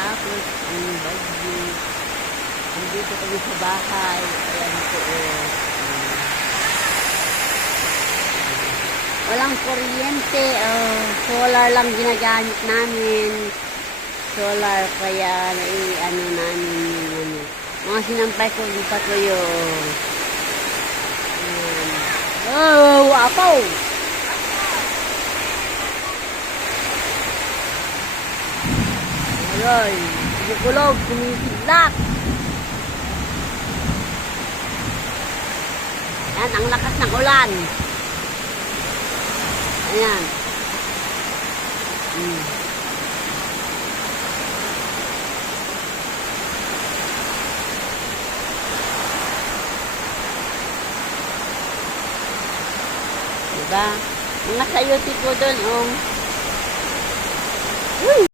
matapos ang bagyo. Nandito kami sa bahay. Ayan po eh. Walang kuryente. Oh, solar lang ginagamit namin. Solar kaya eh, ano namin yung ano. Mga sinampay ko dito ko yung Oh, apaw! Aray, kumukulog, kumisidlak. Yan, ang lakas ng ulan. Ayan. Mm. Diba? Mga sayuti ko doon, oh.